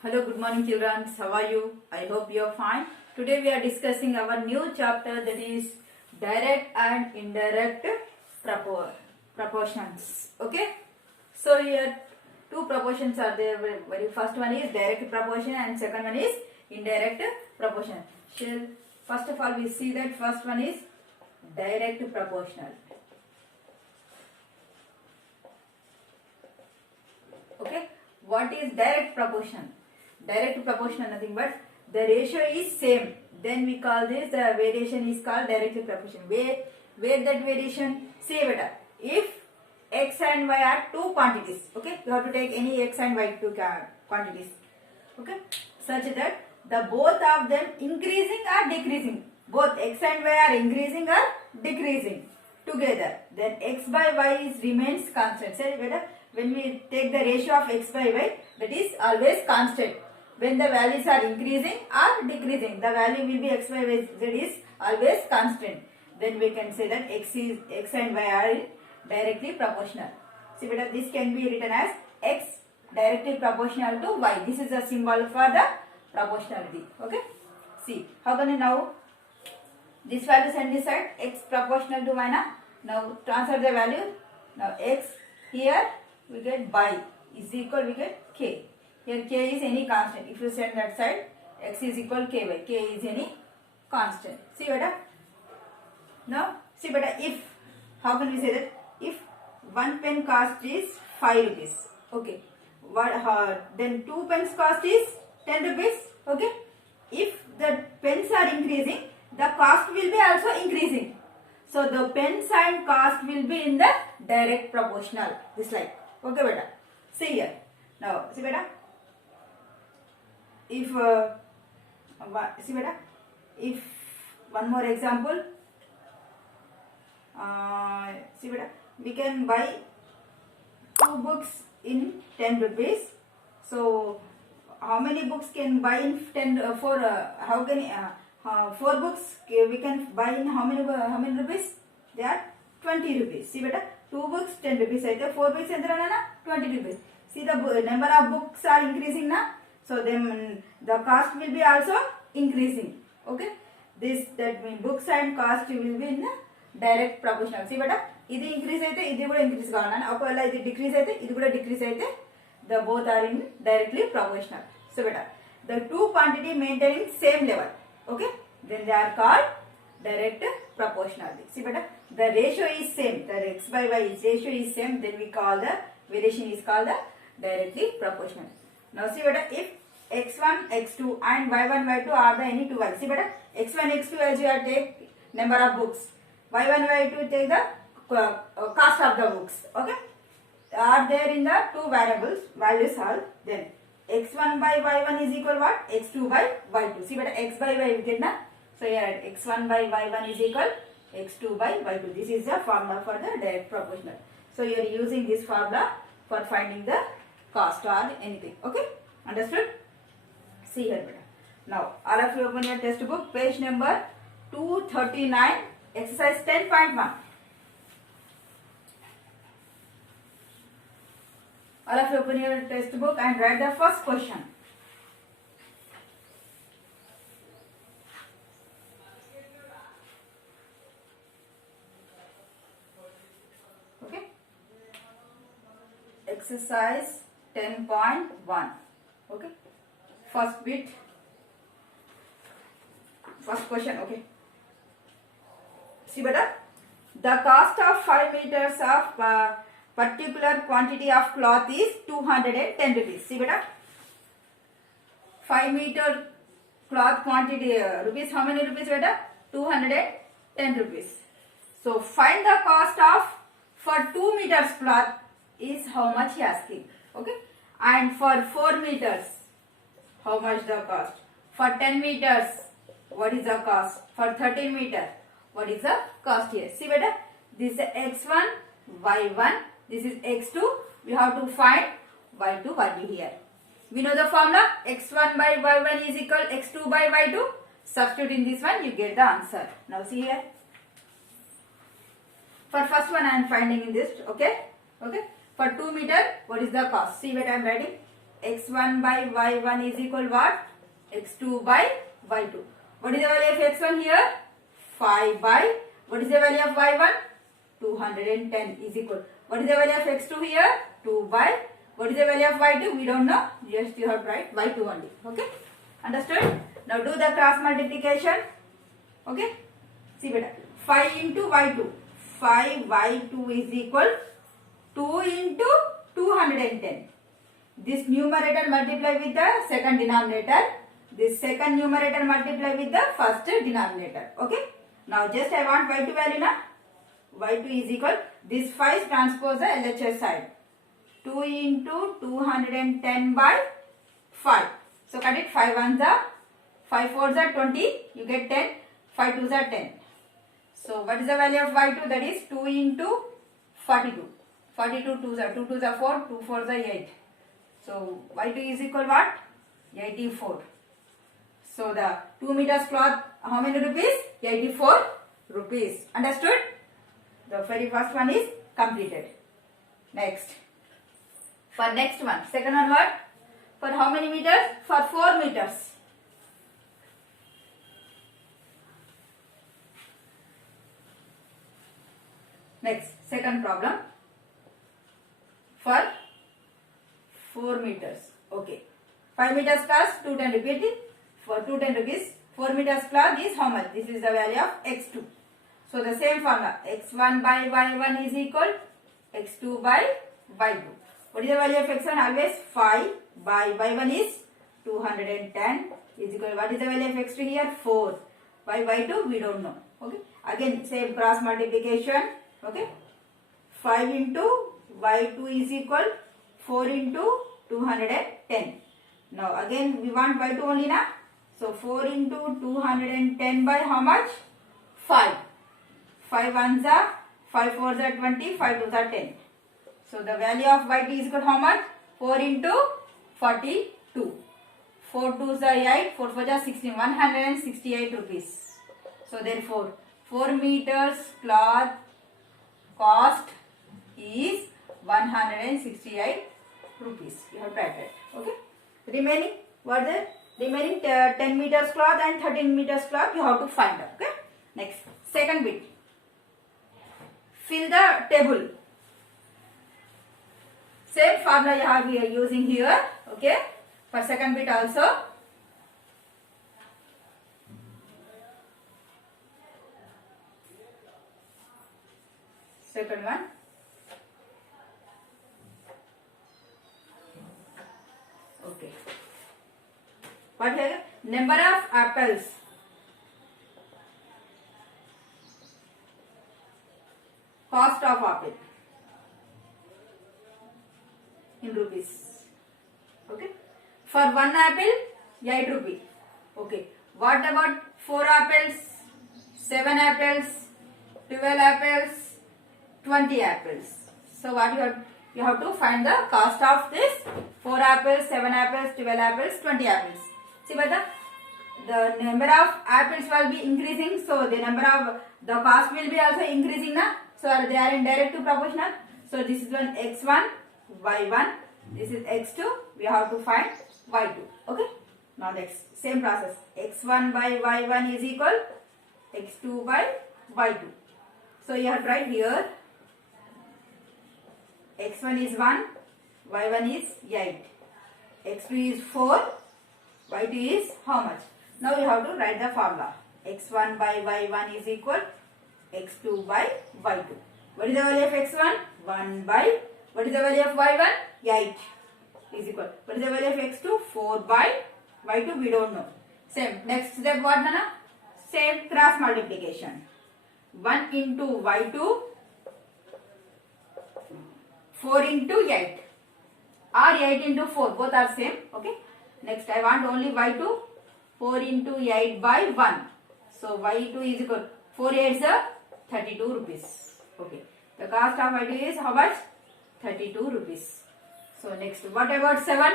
Hello, good morning children. How are you? I hope you are fine. Today we are discussing our new chapter, that is direct and indirect proportions. Okay. So here two proportions are there. Very first one is direct proportion and second one is indirect proportion. First of all we see that first one is direct proportional. Okay. What is direct proportion? Direct proportion nothing but the ratio is same, then we call this variation is called direct proportion. Where that variation, say beta, if x and y are two quantities, okay, you have to take any x and y two quantities, okay, such that the both of them increasing or decreasing, both x and y are increasing or decreasing together, then x by y remains constant. Say beta, when we take the ratio of x by y, that is always constant. When the values are increasing or decreasing, the value will be x by z is always constant. Then we can say that x and y are directly proportional. See beta, this can be written as x directly proportional to y. This is a symbol for the proportionality. Okay. See, how can you now this value send this side, x proportional to y now transfer the value. Now x here we get by is equal, we get k. Here k is any constant. If you send that side, x is equal ky. K is any constant. See beta. Now see beta, if how can we say that, if one pen cost is 5 rupees, okay, then 2 pens cost is 10 rupees, okay. If the pens are increasing, the cost will be also increasing. So the pen and cost will be in the direct proportional. This like, okay beta. See here. Now see beta. If see beta, if one more example, see beta, we can buy 2 books in 10 rupees. So how many books can buy in 10 for how can 4 books we can buy in how many rupees? They are 20 rupees. See beta, 2 books 10 rupees, 4 books 20 rupees. See the number of books are increasing now. So then the cost will be also increasing. Okay. That means books and cost will be in the direct proportional. See beta, ఇది increase అయితే ఇది కూడా increase కావాలని, ఒకవేళ ఇది decrease అయితే ఇది కూడా decrease అయితే, the both are in directly proportional. So beta, the two quantity maintaining same level, okay, then they are called direct proportional. See beta, the ratio is same, the x by y ratio is same, then we call the variation is called the directly proportional. Now see beta, if x1, x2 and y1, y2 are the any two values. See beta, x1, x2 as you are take number of books, y1, y2 take the cost of the books, okay, are there in the two variables, values are, then x1 by y1 is equal what? x2 by y2. See beta, x by y we get na, so here x1 by y1 is equal x2 by y2. This is the formula for the direct proportional. So you are using this formula for finding the cost or anything, okay, understood? See here beta. Now all of you open your textbook, page number 239, exercise 10.1. All of you open your textbook and write the first question. Okay. Exercise 10.1. Okay. First bit. First question. Okay. See beta, the cost of 5 meters of particular quantity of cloth is 210 rupees. See beta, 5 meter cloth quantity rupees, how many rupees beta? 210 rupees. So find the cost of for 2 meters cloth is how much he asking, okay, and for 4 meters how much the cost, for 10 meters what is the cost, for 13 meters what is the cost here. See beta, this is x1, y1, this is x2, we have to find y2 value here. We know the formula, x1 by y1 is equal x2 by y2. Substitute in this one, you get the answer. Now see here, for first one I am finding in this, okay, okay, for 2 meter what is the cost. See what I am writing, x1 by y1 is equal what? x2 by y2. What is the value of x1 here? 5 by, what is the value of y1? 210 is equal. What is the value of x2 here? 2 by, what is the value of y2? We don't know. Just you have to write y2 only. Okay? Understood? Now do the cross multiplication. Okay? See better. 5 into y2. 5 y2 is equal 2 into 210. This numerator multiply with the second denominator. This second numerator multiply with the first denominator. Okay? Now just I want y2 value now. y2 is equal, this 5 transpose the LHS side. 2 into 210 by 5. So cut it, 5 ones are, 5 fours are 20, you get 10, 5 twos are 10. So what is the value of y2? That is 2 into 42. 42 twos are, 2 twos are 4, 2 fours are 8. So y2 is equal what? 84. So the 2 meters cloth, how many rupees? 84 rupees. Understood? The very first one is completed. Next. For next one, second one what? For how many meters? For 4 meters. Next, second problem. For 4 meters. Okay. 5 meters plus 210 rupees. For 210 rupees, 4 meters plus is how much? This is the value of x2. So the same formula, x1 by y1 is equal x2 by y2. What is the value of x1? Always 5 by y1 is 210 is equal. What is the value of x2 here? 4. By y2 we don't know. Okay. Again same cross multiplication. Okay. 5 into y2 is equal 4 into 210. Now again we want y2 only now. So 4 into 210 by how much? 5. 5 ones are, 5 fours are 20, 5 twos are 10. So the value of y2 is equal to how much? 4 into 42. 4 twos are 8, 4 fours are 16, 168 rupees. So therefore 4 meters cloth cost is 168 rupees. You have to write it. Okay. Remaining, what the remaining 10 meters cloth and 13 meters cloth you have to find out. Okay. Next, second bit. Fill the table. Same formula we are using here. Okay. For second bit also. Second one. Okay. What here? Number of apples. Cost of apple in rupees. Okay. For 1 apple, 8 rupee. Okay. What about 4 apples, 7 apples, 12 apples, 20 apples? So what you have to find the cost of this 4 apples, 7 apples, 12 apples, 20 apples. See whether the number of apples will be increasing, so the number of the cost will be also increasing now. So they are in direct to proportional. So this is one x1, y1. This is x2. We have to find y2. Okay. Now next same process. x1 by y1 is equal x2 by y2. So you have to write here. x1 is 1, y1 is 8. x2 is 4, y2 is how much? Now you have to write the formula. x1 by y1 is equal x2 by y2. What is the value of x1? 1 by, what is the value of y1? 8 is equal. What is the value of x2? 4 by y2 we don't know. Same. Next step what Nana? Same cross multiplication. 1 into y2, 4 into 8 or 8 into 4, both are same. Okay. Next I want only y2, 4 into 8 by 1. So y2 is equal 4 8s are 32 rupees. Okay. The cost of y2 is how much? 32 rupees. So next, what about 7?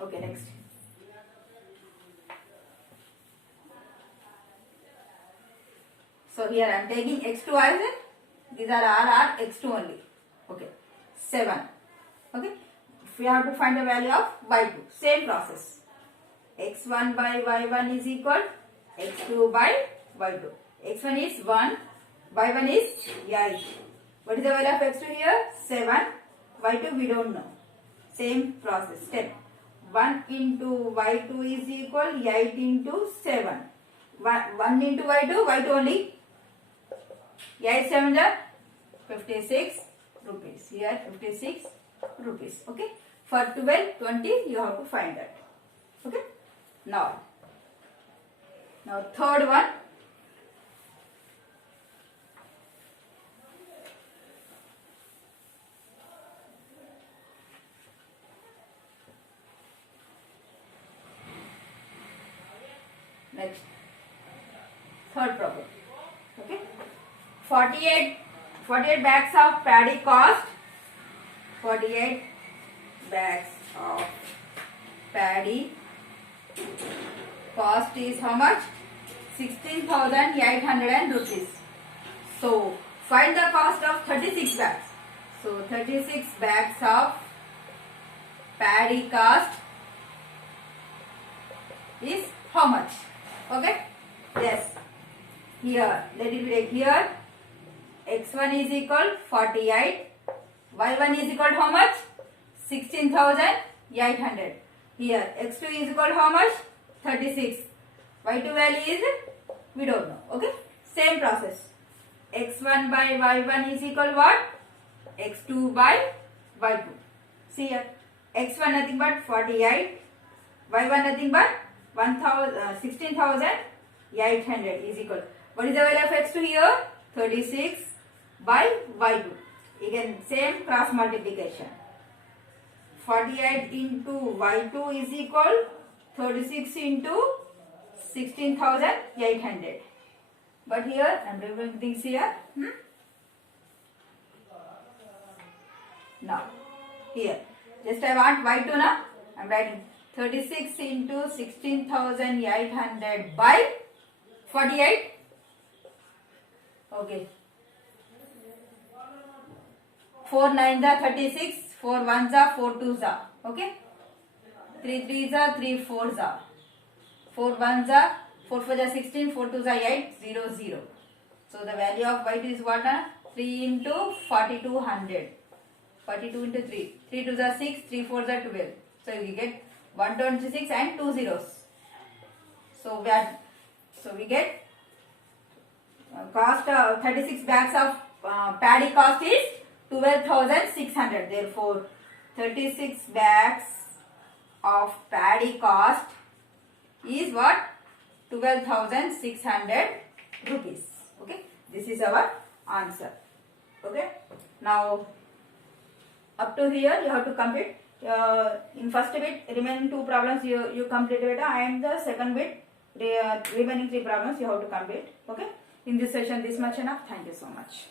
Okay, next. So here I am taking x2 as it. These are r x2 only. Okay. 7. Okay. We have to find the value of y2. Same process. x1 by y1 is equal x2 by y2. x1 is 1, y1 is 8. What is the value of x2 here? 7. y2 we don't know. Same process. Step. 1 into y2 is equal 8 into 7. 1 into y2 only. 8 7 are 56 rupees. Here 56 rupees. Okay. For 12, 20 you have to find that. Okay. Now third one. Next, third problem. Okay. 48 bags of paddy cost. 48 bags of paddy cost is how much? 16,800 rupees. So find the cost of 36 bags. So 36 bags of paddy cost is how much? Okay. Yes. Here, let it be here. x1 is equal 48. y1 is equal to how much? 16,800. Here, x2 is equal to how much? 36. y2 value is, we don't know. Okay. Same process. x1 by y1 is equal to what? x2 by y2. See here. x1 nothing but 48. y1 nothing but 16,800 is equal. What is the value of x2 here? 36 by y2. Again, same cross multiplication. 48 into y2 is equal 36 into 16,800. But here, I am doing things here. Now, here, just I want y2 now. I am writing 36 into 16,800 by 48. Okay. 4 9s are 36, 4 1s are 4 2s are. Okay. 3 3s are 3 4s are. 4 1s are 4 4s are 16, 4 2s are 8, 0 0. So the value of y2 is what? 3 into 4200. 42 into 3. 3 2s are 6, 3 4s are 12. So we get 126 and 2 zeros. So we get cost of 36 bags of paddy cost is 12,600. Therefore, 36 bags of paddy cost is what? 12,600 rupees. Okay. This is our answer. Okay. Now, up to here you have to complete. In first bit, remaining 2 problems you completed, and the second bit, remaining 3 problems you have to complete. Okay. In this session, this much enough. Thank you so much.